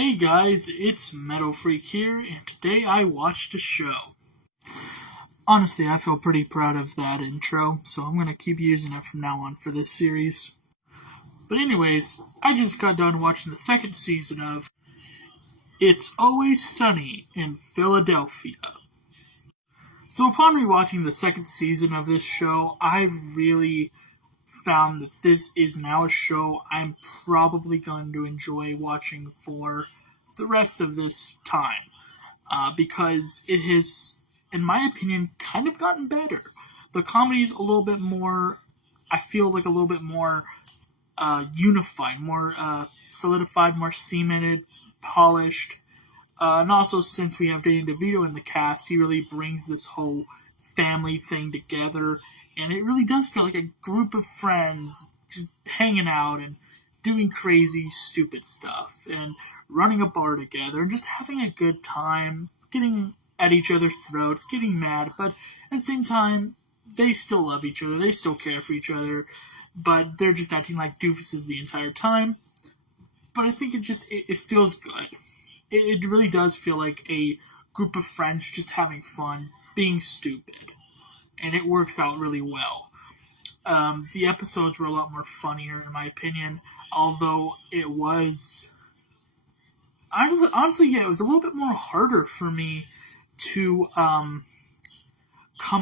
Hey guys, it's Metal Freak here, and today I watched a show. Honestly, I feel pretty proud of that intro, so I'm gonna keep using it from now on for this series. But anyways, I just got done watching the second season of It's Always Sunny in Philadelphia. So upon rewatching the second season of this show, I've really found that this is now a show I'm probably going to enjoy watching for the rest of this time. Because it has, in my opinion, kind of gotten better. The comedy's a little bit more, I feel like a little bit more unified, more solidified, more cemented, polished. And also, since we have Danny DeVito in the cast, he really brings this whole family thing together. And it really does feel like a group of friends just hanging out and doing crazy, stupid stuff. And running a bar together and just having a good time, getting at each other's throats, getting mad. But at the same time, they still love each other. They still care for each other. But they're just acting like doofuses the entire time. But I think it feels good. It really does feel like a group of friends just having fun, being stupid. And it works out really well. The episodes were a lot more funnier, in my opinion, although it was... Honestly, yeah, it was a little bit more harder for me to come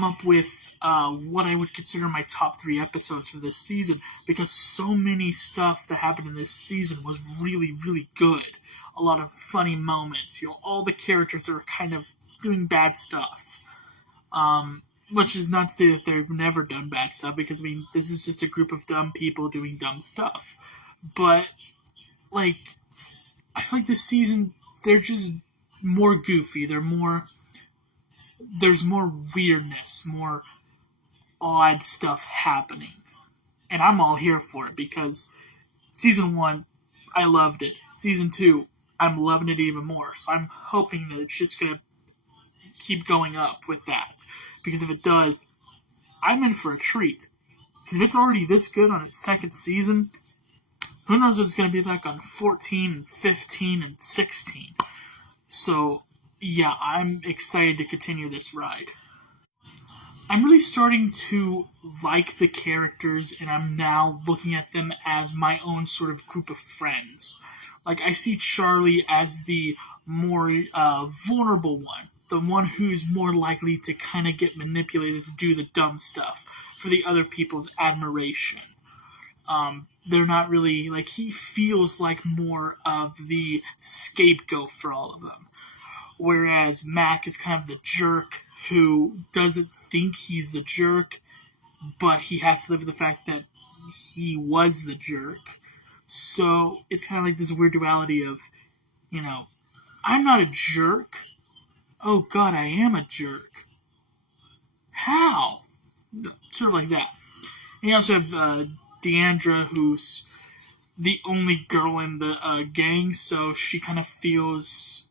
up with what I would consider my top 3 episodes for this season, because so many stuff that happened in this season was really, really good. A lot of funny moments, all the characters are kind of doing bad stuff. Which is not to say that they've never done bad stuff, because, this is just a group of dumb people doing dumb stuff. But, I feel like this season, they're just more goofy. There's more weirdness, more odd stuff happening. And I'm all here for it, because Season 1, I loved it. Season 2, I'm loving it even more. So I'm hoping that it's just going to keep going up with that. Because if it does, I'm in for a treat. Because if it's already this good on its second season, who knows what it's going to be like on 14, and 15, and 16. So, yeah, I'm excited to continue this ride. I'm really starting to like the characters, and I'm now looking at them as my own sort of group of friends. I see Charlie as the more vulnerable one. The one who's more likely to kind of get manipulated to do the dumb stuff for the other people's admiration. They're not really, he feels like more of the scapegoat for all of them. Whereas Mac is kind of the jerk who doesn't think he's the jerk, but he has to live with the fact that he was the jerk. So it's kind of like this weird duality of, I'm not a jerk. Oh God, I am a jerk. How? Sort of like that. And you also have Deandra, who's the only girl in the gang, so she kind of feels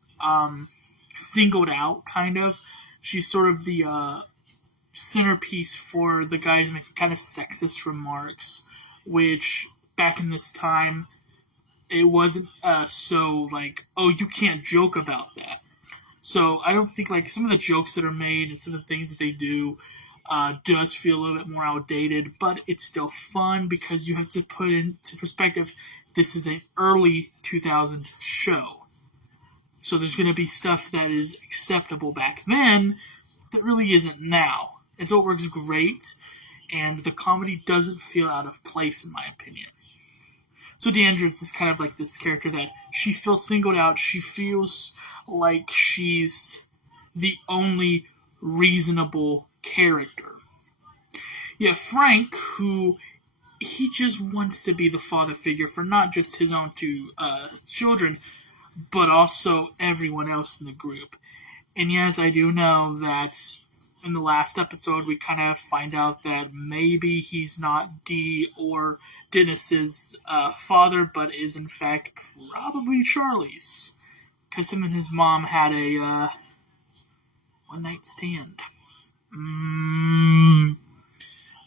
singled out, kind of. She's sort of the centerpiece for the guys making kind of sexist remarks, which back in this time, it wasn't so oh, you can't joke about that. So I don't think some of the jokes that are made and some of the things that they do does feel a little bit more outdated, but it's still fun because you have to put into perspective, this is an early 2000 show. So there's going to be stuff that is acceptable back then that really isn't now. And so it works great, and the comedy doesn't feel out of place in my opinion. So Deandra is just kind of this character that she feels singled out. She feels like she's the only reasonable character. Yeah, Frank, who he just wants to be the father figure for not just his own 2 children, but also everyone else in the group. And yes, I do know that in the last episode we kind of find out that maybe he's not Dee or Dennis's father, but is in fact probably Charlie's. Because him and his mom had a one-night stand.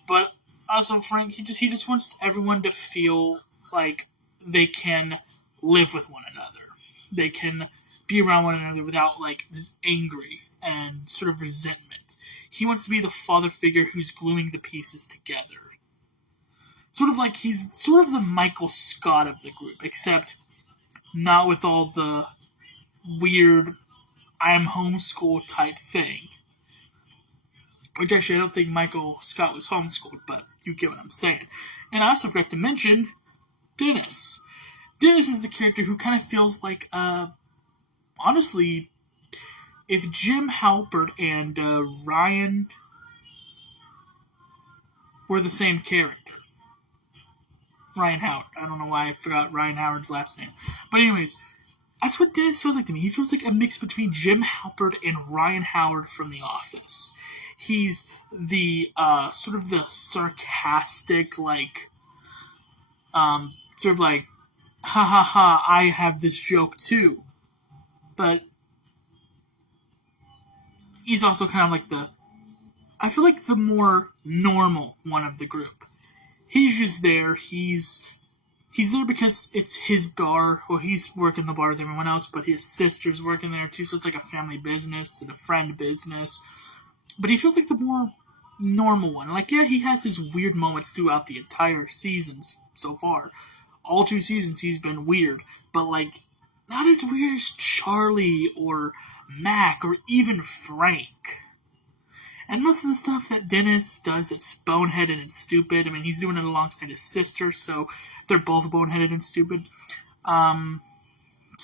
But also Frank, he just wants everyone to feel like they can live with one another. they can be around one another without like this angry and sort of resentment. He wants to be the father figure who's gluing the pieces together. Sort of like he's sort of the Michael Scott of the group, except not with all the weird I'm homeschooled type thing. Which actually I don't think Michael Scott was homeschooled, but you get what I'm saying. And I also forgot to mention Dennis. Dennis is the character who kind of feels like, honestly, if Jim Halpert and Ryan were the same character. Ryan Howard. I don't know why I forgot Ryan Howard's last name. But anyways, that's what Dennis feels like to me. He feels like a mix between Jim Halpert and Ryan Howard from The Office. He's the, sort of the sarcastic, like, sort of like, ha ha ha, I have this joke too. But he's also kind of like I feel like the more normal one of the group. He's just there. He's there because it's his bar. Well, he's working the bar with everyone else, but his sister's working there too, so it's like a family business and a friend business. But he feels like the more normal one. Like, yeah, he has his weird moments throughout the entire seasons so far. All 2 seasons he's been weird, but like, not as weird as Charlie or Mac or even Frank. And most of the stuff that Dennis does that's boneheaded and stupid, I mean, he's doing it alongside his sister, so they're both boneheaded and stupid. So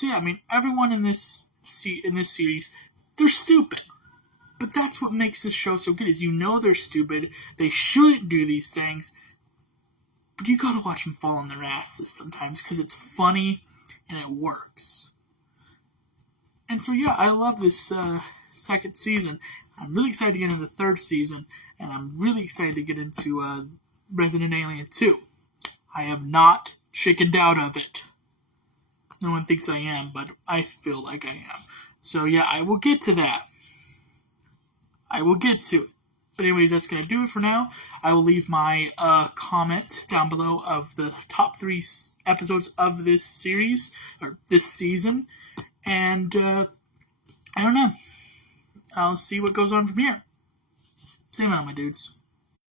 yeah, I mean, everyone in this series, they're stupid. But that's what makes this show so good, is you know they're stupid, they shouldn't do these things, but you gotta watch them fall on their asses sometimes, because it's funny and it works. And so yeah, I love this second season. I'm really excited to get into the 3rd season, and I'm really excited to get into Resident Alien 2. I have not chickened out of it. No one thinks I am, but I feel like I am. So yeah, I will get to that. I will get to it. But anyways, that's going to do it for now. I will leave my comment down below of the top 3 episodes of this series, or this season. And, I don't know. I'll see what goes on from here. Same on, my dudes.